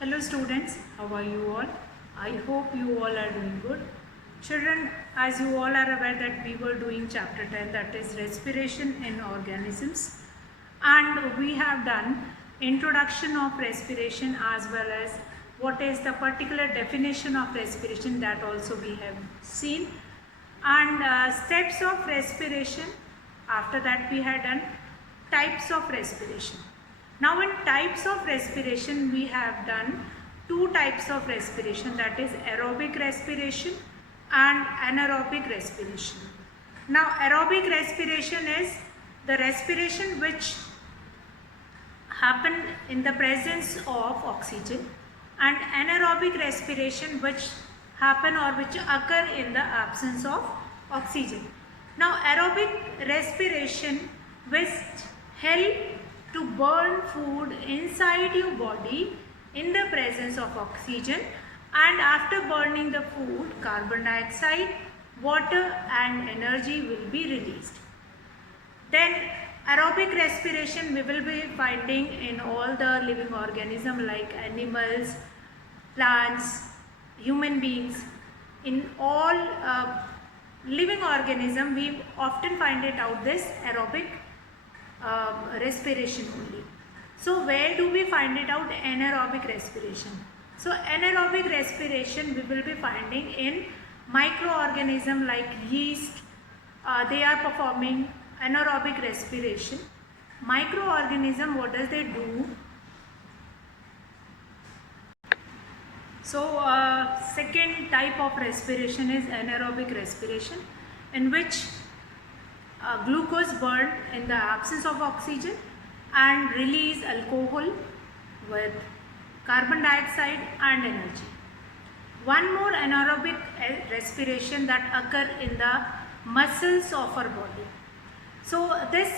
Hello students, how are you all? I hope you all are doing good. Children, as you all are aware that we were doing chapter 10, that is respiration in organisms, and we have done introduction of respiration as well as what is the particular definition of respiration, that also we have seen, and steps of respiration. After that we had done types of respiration. Now in types of respiration we have done two types of respiration, that is aerobic respiration and anaerobic respiration. Now aerobic respiration is the respiration which happen in the presence of oxygen, and anaerobic respiration which happen or which occur in the absence of oxygen. Now aerobic respiration which help to burn food inside your body in the presence of oxygen, and after burning the food, carbon dioxide, water and energy will be released. Then aerobic respiration we will be finding in all the living organisms like animals, plants, human beings. In all living organism we often find it out this aerobic respiration only. So where do we find it out? Anaerobic respiration. So anaerobic respiration we will be finding in microorganism like yeast. They are performing anaerobic respiration. Microorganism, what does they do? So second type of respiration is anaerobic respiration, in which glucose burned in the absence of oxygen and release alcohol with carbon dioxide and energy. One more anaerobic respiration that occur in the muscles of our body. So this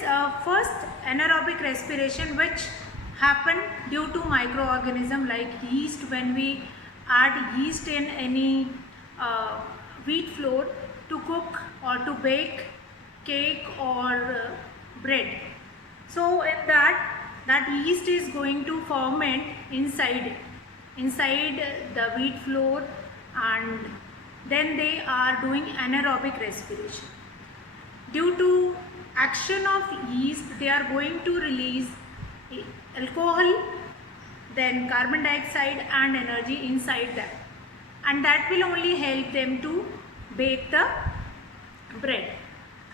first anaerobic respiration which happen due to microorganism like yeast. When we add yeast in any wheat flour to cook or to bake cake or bread, so in that yeast is going to ferment inside the wheat flour, and then they are doing anaerobic respiration. Due to action of yeast, they are going to release alcohol, then carbon dioxide and energy inside that, and that will only help them to bake the bread.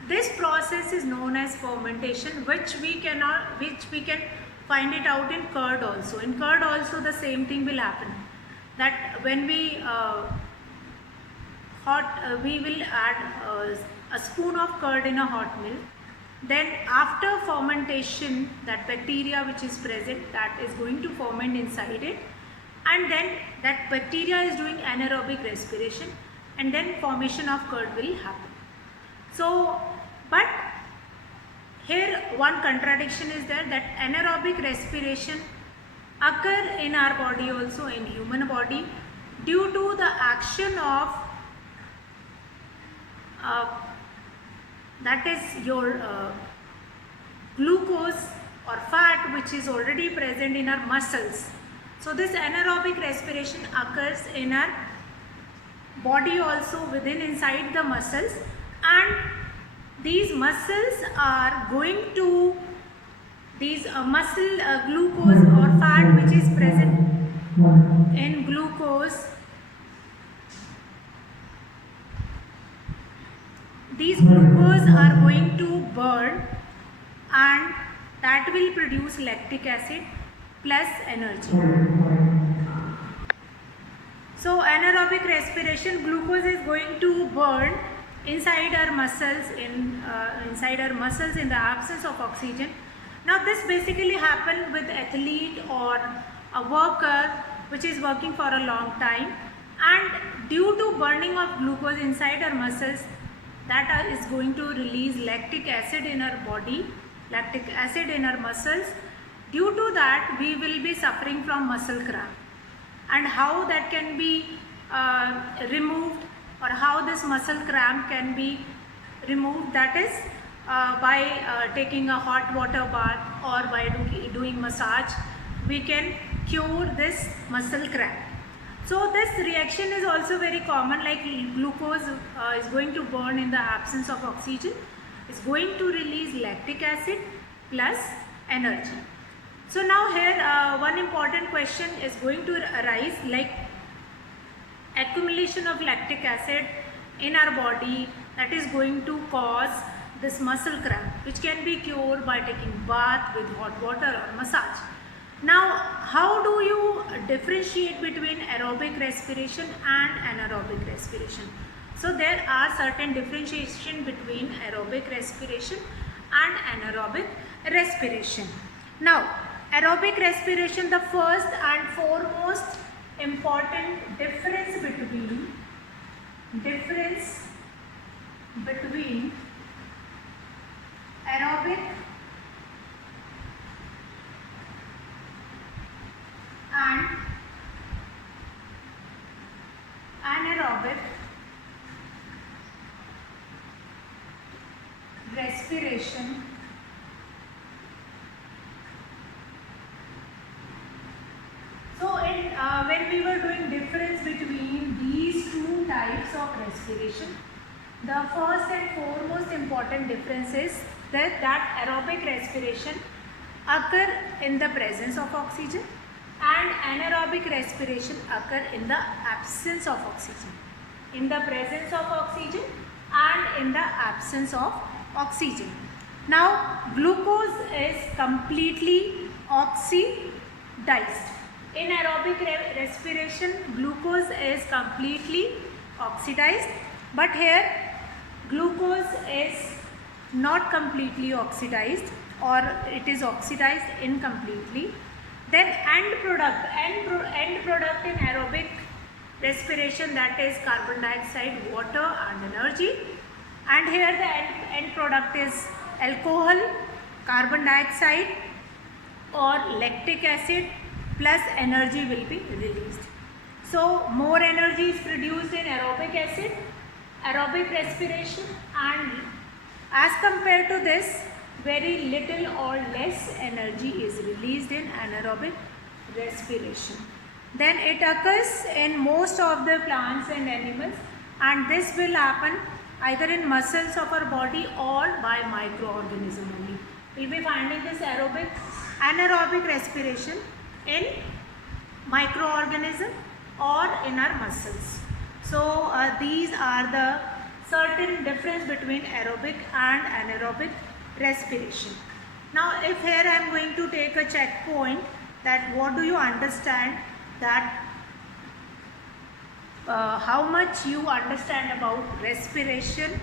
This process is known as fermentation, which we can find it out in curd also. In curd also the same thing will happen, that when we we will add a spoon of curd in a hot milk. Then after fermentation, that bacteria which is present, that is going to ferment inside it, and then that bacteria is doing anaerobic respiration, and then formation of curd will happen. So, but here one contradiction is there, that anaerobic respiration occur in our body also, in human body, due to the action of that is your glucose or fat which is already present in our muscles. So this anaerobic respiration occurs in our body also, within inside the muscles, and these muscles are going to, these muscle glucose or fat which is present in glucose, these glucose are going to burn, and that will produce lactic acid plus energy. So anaerobic respiration, glucose is going to burn inside our muscles, in the absence of oxygen. Now this basically happen with athlete or a worker which is working for a long time, and due to burning of glucose inside our muscles, that is going to release lactic acid in our body, lactic acid in our muscles. Due to that we will be suffering from muscle cramp, and how that can be removed, or how this muscle cramp can be removed, that is by taking a hot water bath or by doing massage, we can cure this muscle cramp. So this reaction is also very common, like glucose is going to burn in the absence of oxygen. It's going to release lactic acid plus energy. So now here one important question is going to arise, like accumulation of lactic acid in our body that is going to cause this muscle cramp, which can be cured by taking bath with hot water or massage. Now, how do you differentiate between aerobic respiration and anaerobic respiration? So there are certain differentiation between aerobic respiration and anaerobic respiration. Now, aerobic respiration, the first and foremost important difference between aerobic and anaerobic respiration when we were doing difference between these two types of respiration, the first and foremost important difference is that aerobic respiration occur in the presence of oxygen and anaerobic respiration occur in the absence of oxygen. In the presence of oxygen and in the absence of oxygen. Now, glucose is completely oxidized. In aerobic respiration, glucose is completely oxidized, but here glucose is not completely oxidized, or it is oxidized incompletely. Then end product in aerobic respiration, that is carbon dioxide, water and energy, and here the end product is alcohol, carbon dioxide or lactic acid plus energy will be released. So more energy is produced in aerobic respiration, and as compared to this, very little or less energy is released in anaerobic respiration. Then it occurs in most of the plants and animals, and this will happen either in muscles of our body or by microorganism only. We will be finding this anaerobic respiration in microorganism or in our muscles. So these are the certain difference between aerobic and anaerobic respiration. Now if here I am going to take a checkpoint, that what do you understand, that how much you understand about respiration,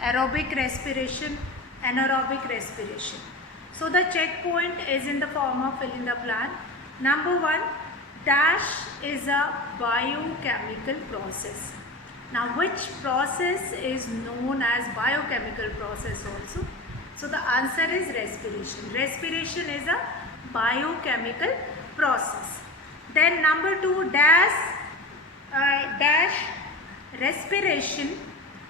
aerobic respiration, anaerobic respiration. So the checkpoint is in the form of fill in the blank. Number 1, dash is a biochemical process. Now which process is known as biochemical process also? So the answer is respiration. Respiration is a biochemical process. Then number 2, dash respiration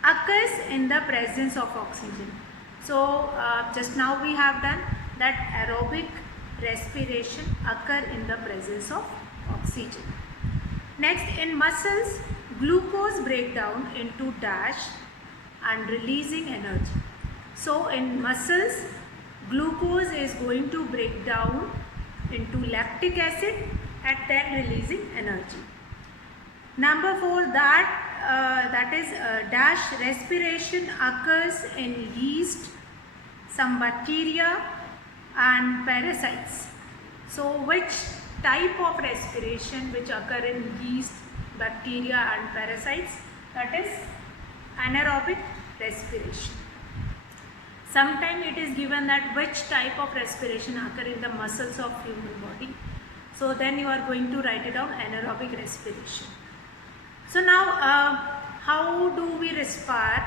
occurs in the presence of oxygen. So just now we have done that aerobic respiration occur in the presence of oxygen. Next, in muscles, glucose breakdown into dash and releasing energy. So in muscles, glucose is going to break down into lactic acid and then releasing energy. Number 4, that is dash respiration occurs in yeast, some bacteria and parasites. So which type of respiration which occur in yeast, bacteria and parasites? That is anaerobic respiration. Sometimes it is given that which type of respiration occur in the muscles of human body. So then you are going to write it down, anaerobic respiration. So now how do we respire?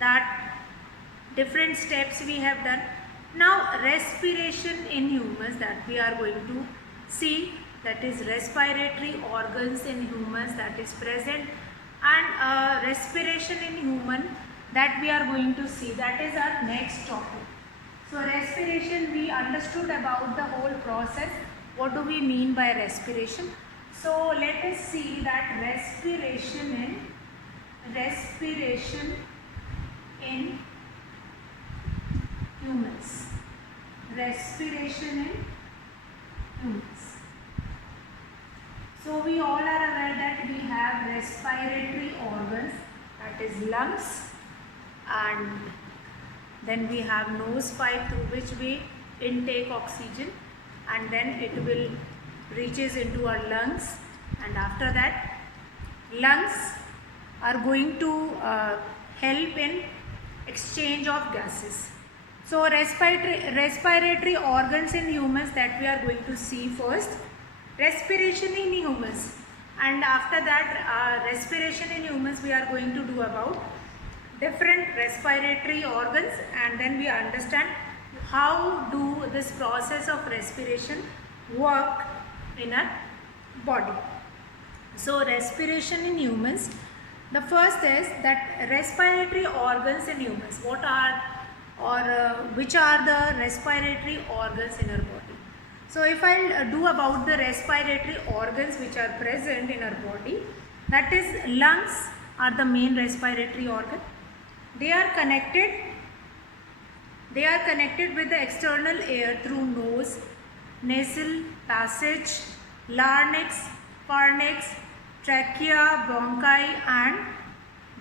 That different steps we have done. Now respiration in humans that we are going to see, that is respiratory organs in humans that is present, and respiration in human that we are going to see, that is our next topic. So respiration we understood about the whole process. What do we mean by respiration? So let us see that respiration in humans. Respiration in humans. So we all are aware that we have respiratory organs, that is lungs, and then we have nose pipe through which we intake oxygen, and then it will reaches into our lungs, and after that lungs are going to help in exchange of gases. So respiratory organs in humans that we are going to see first. Respiration in humans, and after that respiration in humans we are going to do about different respiratory organs, and then we understand how do this process of respiration work in our body. So respiration in humans, the first is that respiratory organs in humans, what are which are the respiratory organs in our body. So if I do about the respiratory organs which are present in our body, that is lungs are the main respiratory organ. They are connected with the external air through nose, nasal passage, larynx, pharynx, trachea, bronchi and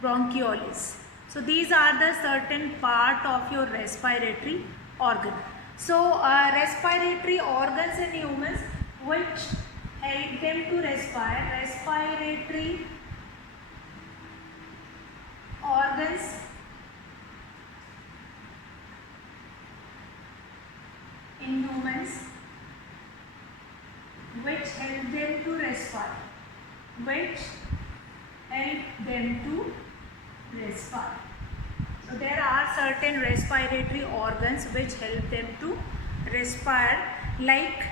bronchioles. So these are the certain part of your respiratory organ. So respiratory organs in humans which help them to respire. Respiratory organs in humans which help them to respire. So there are certain respiratory organs which help them to respire, like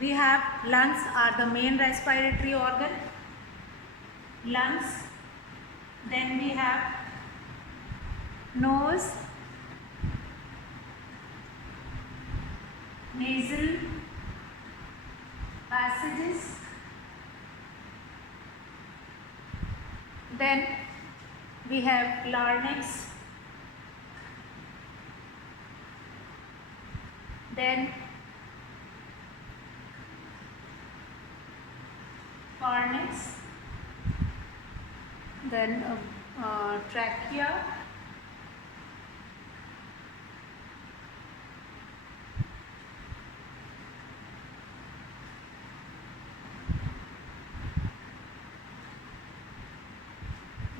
we have lungs are the main respiratory organ, lungs, then we have nose, nasal passages, then we have larynx, then pharynx, then trachea,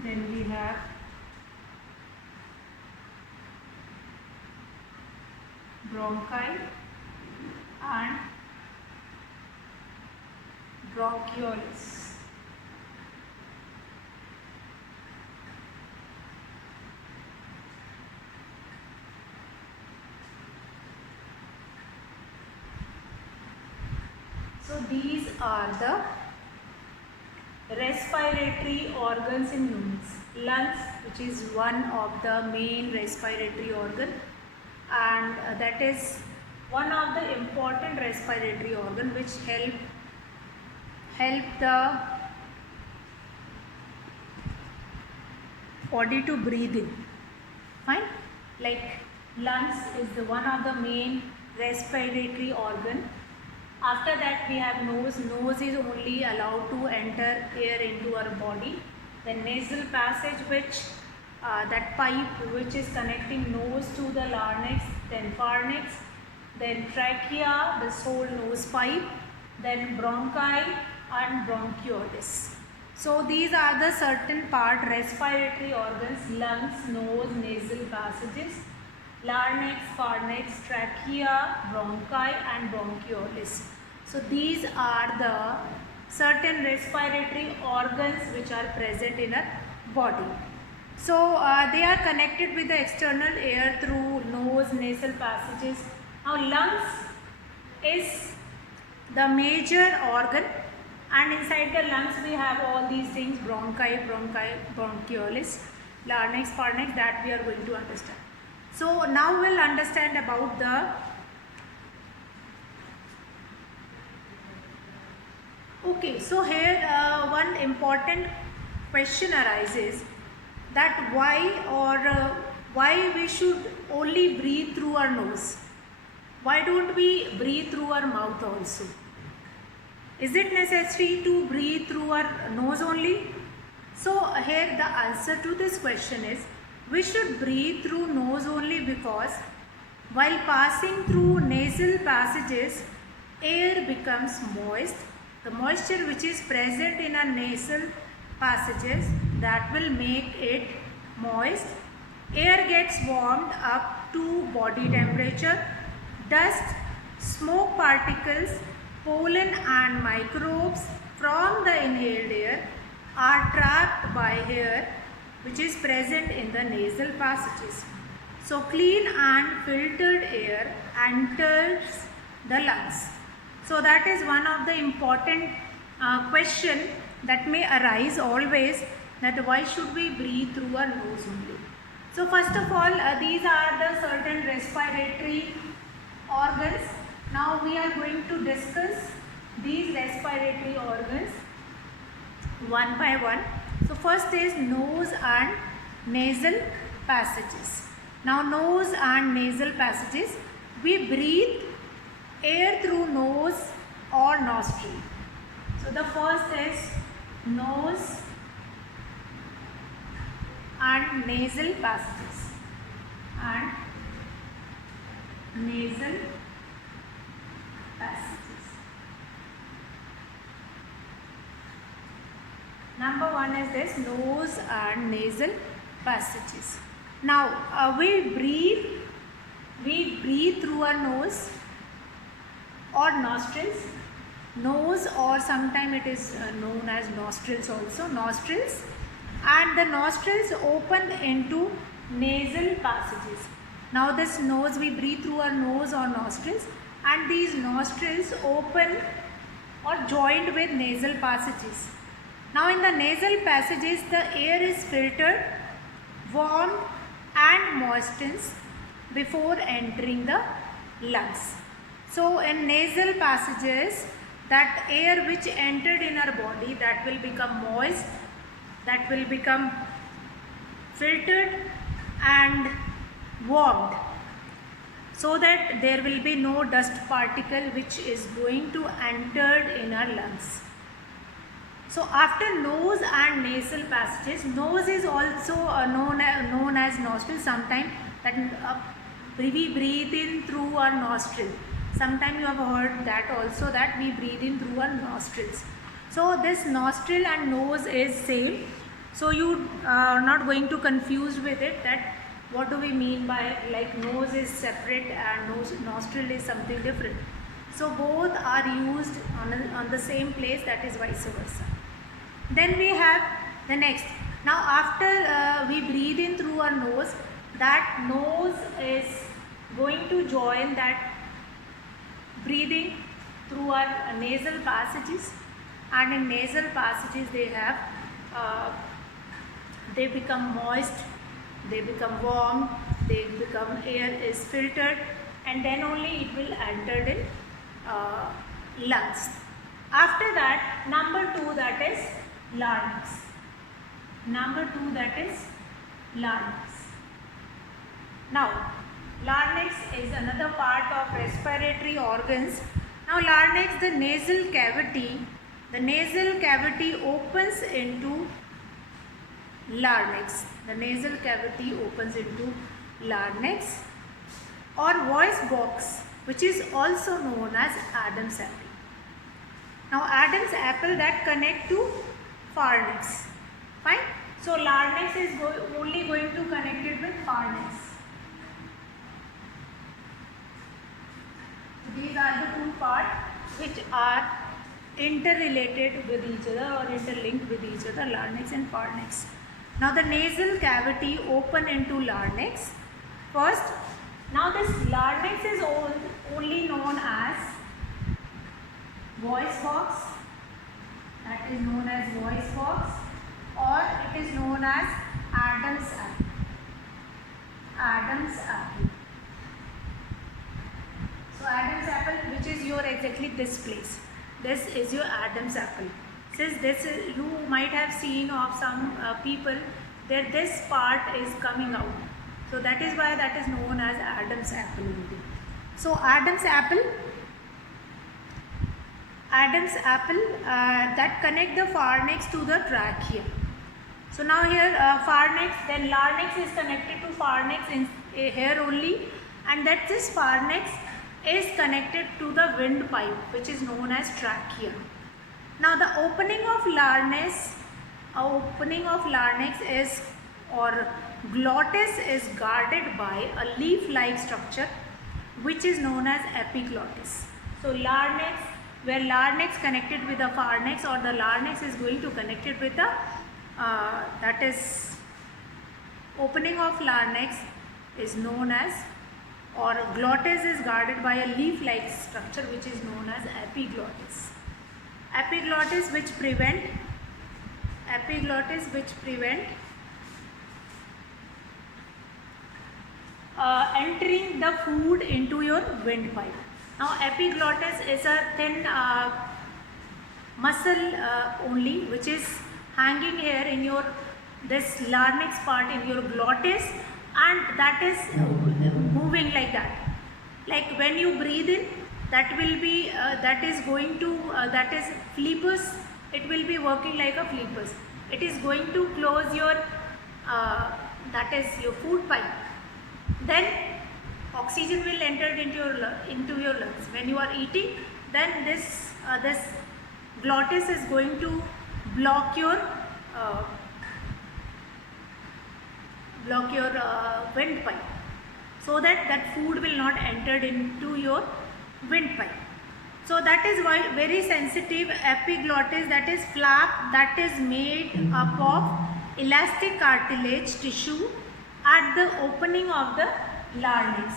then we have bronchi and bronchioles. So these are the respiratory organs in humans. Lungs, which is one of the main respiratory organ, and that is one of the important respiratory organ which help the body to breathe in. Fine, like lungs is the one of the main respiratory organ. After that we have nose. Nose is only allowed to enter air into our body. Then nasal passage, which that pipe which is connecting nose to the larynx, then pharynx, then trachea, the whole nose pipe, then bronchi and bronchioles. So these are the certain part respiratory organs: lungs, nose, nasal passages, larynx, pharynx, trachea, bronchi and bronchioles. So these are the certain respiratory organs which are present in our body. So they are connected with the external air through nose, nasal passages. Now lungs is the major organ, and inside the lungs we have all these things: bronchi, bronchioles, larynx, pharynx, that we are going to understand. So now we'll understand about the Okay, so here one important question arises that why we should only breathe through our nose? Why don't we breathe through our mouth also? Is it necessary to breathe through our nose only? So here the answer to this question is we should breathe through nose only because while passing through nasal passages, air becomes moist. The moisture which is present in our nasal passages, that will make it moist. Air gets warmed up to body temperature. Dust, smoke particles, pollen and microbes from the inhaled air are trapped by air which is present in the nasal passages. So clean and filtered air enters the lungs. So that is one of the important question that may arise always, that why should we breathe through our nose only. So first of all, these are the certain respiratory organs. Now we are going to discuss these respiratory organs one by one. So first is nose and nasal passages. Now nose and nasal passages, we breathe air through nose or nostril. So the first is nose and nasal passages and nasal passages. Number one is this nose and nasal passages. Now we breathe through our nose or nostrils. Nose, or sometime it is known as nostrils also, nostrils, and the nostrils open into nasal passages. Now this nose, we breathe through our nose or nostrils, and these nostrils open or joined with nasal passages. Now in the nasal passages, the air is filtered, warmed and moistens before entering the lungs. So in nasal passages, that air which entered in our body, that will become moist, that will become filtered and warmed, so that there will be no dust particle which is going to enter in our lungs. So after nose and nasal passages, nose is also known as nostril. Sometimes that we breathe in through our nostril. Sometimes you have heard that also, that we breathe in through our nostrils. So this nostril and nose is same. So you are not going to confuse with it that what do we mean by like nose is separate and nostril is something different. So both are used on the same place, that is vice versa. Then we have the next. Now after we breathe in through our nose, that nose is going to join that breathing through our nasal passages, and in nasal passages they become moist, they become warm, air is filtered, and then only it will enter in lungs. After that, number two, that is larynx. Number two, that is larynx. Now larynx is another part of respiratory organs. Now larynx, the nasal cavity opens into larynx. The nasal cavity opens into larynx or voice box, which is also known as Adam's apple. Now Adam's apple that connect to pharynx. Fine. So larynx is only going to connect it with pharynx. These are the two parts which are interrelated with each other or interlinked with each other, larynx and pharynx. Now the nasal cavity open into larynx first. Now this larynx is only known as voice box, that is known as voice box, or it is known as Adam's apple. Adam's apple. So Adam's apple, which is your exactly this place. this is your Adam's apple. Since this is, you might have seen of some people that this part is coming out. So that is why that is known as Adam's apple only. So Adam's apple that connect the pharynx to the trachea. So now here pharynx, then larynx is connected to pharynx in here only, and that this pharynx is connected to the windpipe, which is known as trachea. Now the opening of larynx is, or glottis is guarded by a leaf-like structure which is known as epiglottis. So larynx, where larynx connected with the pharynx, or the larynx is going to connect it with the that is opening of larynx is known as, or glottis is guarded by a leaf-like structure which is known as epiglottis. Epiglottis which prevent entering the food into your windpipe. Now epiglottis is a thin muscle only which is hanging here in your this larynx part in your glottis, and that is moving like that. Like when you breathe in, that will be that is going to that is flippers. It will be working like a flippers. It is going to close your that is your food pipe. Then oxygen will enter into your lungs. When you are eating, then this glottis is going to block your windpipe, so that food will not enter into your windpipe. So that is why very sensitive epiglottis, that is flap that is made up of elastic cartilage tissue at the opening of the larynx.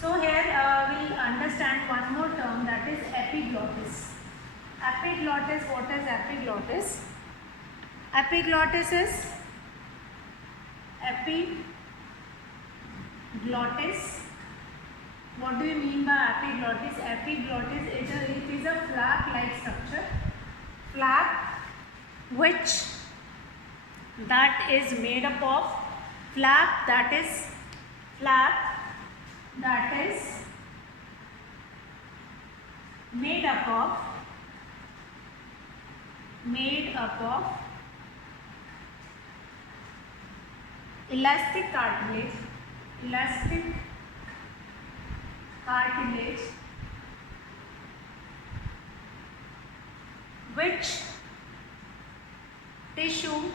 So here we'll understand one more term, that is epiglottis. Epiglottis, what is epiglottis? Epiglottis is epiglottis. What do you mean by epiglottis? Epiglottis is a flap-like structure. Flap which that is made up of flap that is made up of elastic cartilage which tissue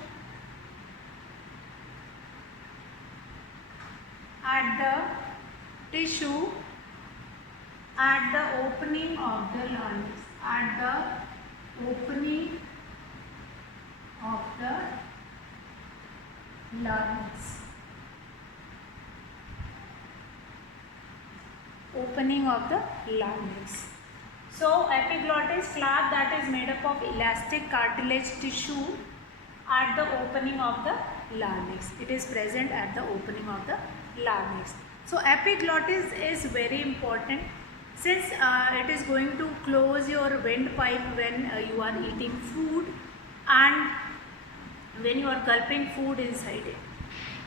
at the opening of the larynx, opening of the larynx. So epiglottis, flap that is made up of elastic cartilage tissue at the opening of the larynx. It is present at the opening of the larynx. So epiglottis is very important, since it is going to close your windpipe when you are eating food and when you are gulping food inside,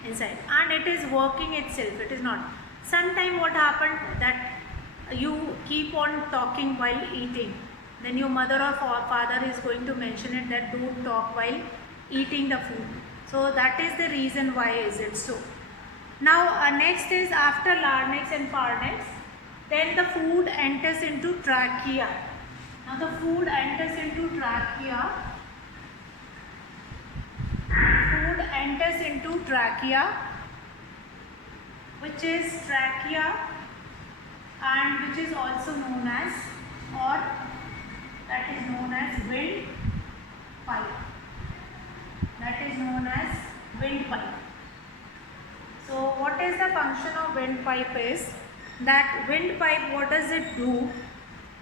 and it is working itself. It is not. Sometime what happened that you keep on talking while eating, then your mother or father is going to mention it that don't talk while eating the food. So that is the reason why is it so. Now next is, after larynx and pharynx, then the food enters into trachea. Now the food enters into trachea. Which is trachea, and which is also known as, or that is known as windpipe. So what is the function of windpipe is that windpipe, what does it do?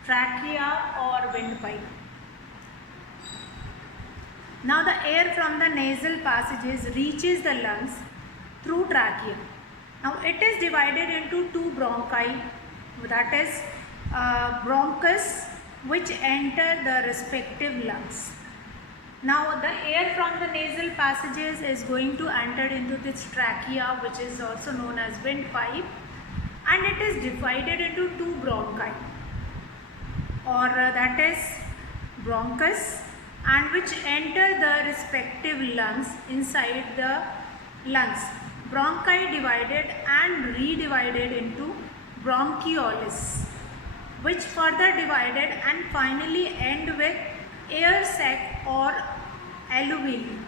Trachea or windpipe. Now the air from the nasal passages reaches the lungs through trachea. Now it is divided into two bronchi, that is bronchus which enter the respective lungs. Now the air from the nasal passages is going to enter into this trachea, which is also known as windpipe, and it is divided into two bronchi, or that is bronchus, and which enter the respective lungs inside the lungs. Bronchi divided and redivided into bronchioles, which further divided and finally end with air sac or alveoli.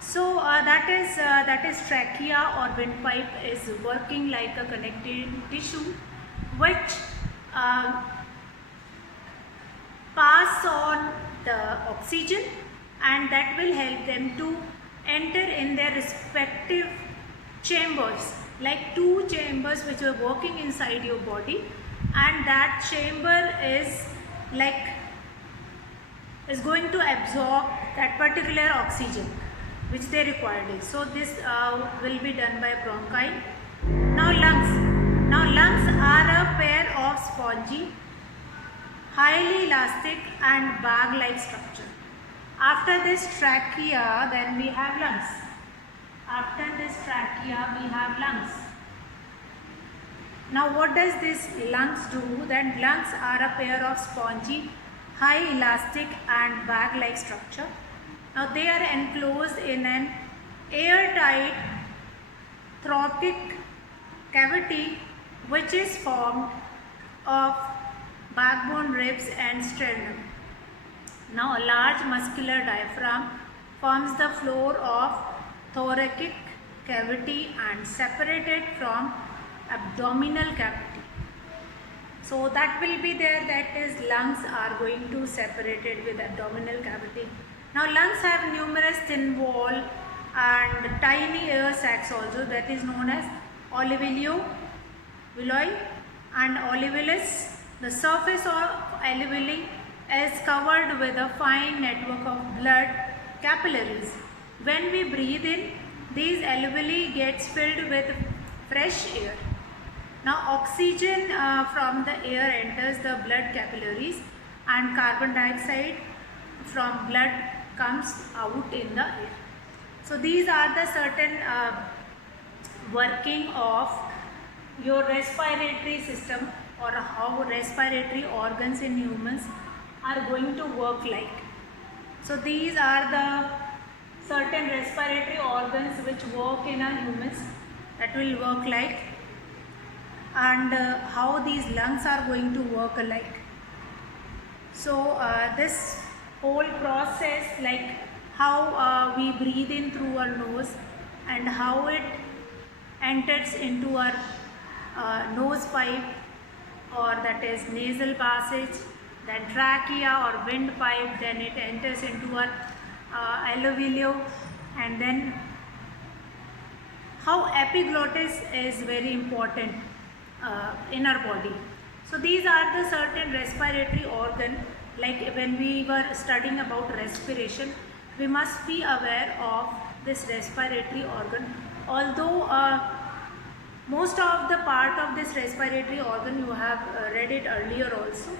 So that is trachea or windpipe is working like a connecting tissue, which pass on the oxygen, and that will help them to enter in their respective chambers, like two chambers which are working inside your body, and that chamber is going to absorb that particular oxygen which they required. So this will be done by bronchi. Now lungs are a pair of spongy, highly elastic and bag-like structure. After this trachea, then we have lungs. After this trachea, we have lungs. Now what does this lungs do? Then lungs are a pair of spongy, high elastic and bag-like structure. Now they are enclosed in an airtight thoracic cavity which is formed of backbone, ribs and sternum. Now a large muscular diaphragm forms the floor of thoracic cavity and separated from abdominal cavity. So that will be there, that is lungs are going to separated with abdominal cavity. Now lungs have numerous thin wall and tiny air sacs also, that is known as alveoli and alveolus. The surface of alveoli is covered with a fine network of blood capillaries. When we breathe in, these alveoli gets filled with fresh air. Now oxygen from the air enters the blood capillaries and carbon dioxide from blood comes out in the air. So these are the certain working of your respiratory system, or how respiratory organs in humans are going to work like. So these are the certain respiratory organs which work in our humans, that will work like, and how these lungs are going to work alike. So this whole process, like how we breathe in through our nose and how it enters into our nose pipe, or that is nasal passage, then trachea or windpipe, then it enters into our alveoli, and then how epiglottis is very important in our body. So these are the certain respiratory organ. Like when we were studying about respiration, we must be aware of this respiratory organ. Although most of the part of this respiratory organ you have read it earlier also,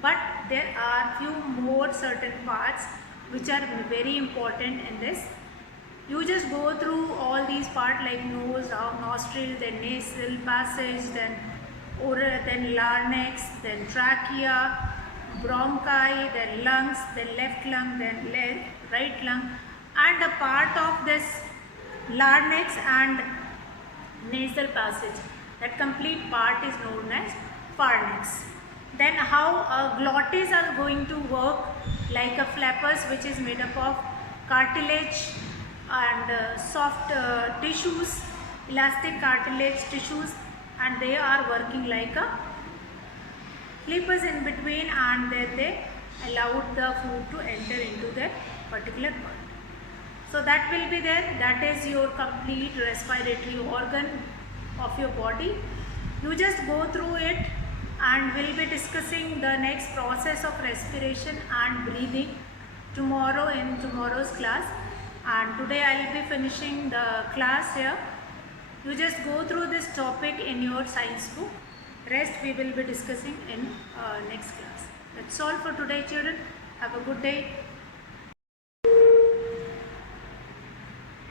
but there are few more certain parts which are very important in this. You just go through all these parts like nose, nostril, then nasal passage, then oral, then larynx, then trachea, bronchi, then lungs, then left lung, then right lung, and a part of this larynx and nasal passage. That complete part is known as pharynx. Then how glottis are going to work like a flappus, which is made up of cartilage and soft tissues, elastic cartilage tissues, and they are working like a flippers in between, and then they allowed the food to enter into that particular part. So that will be there, that is your complete respiratory organ of your body. You just go through it, and we'll be discussing the next process of respiration and breathing tomorrow in tomorrow's class. And today I will be finishing the class here. You just go through this topic in your science book. Rest we will be discussing in next class. That's all for today, children. Have a good day.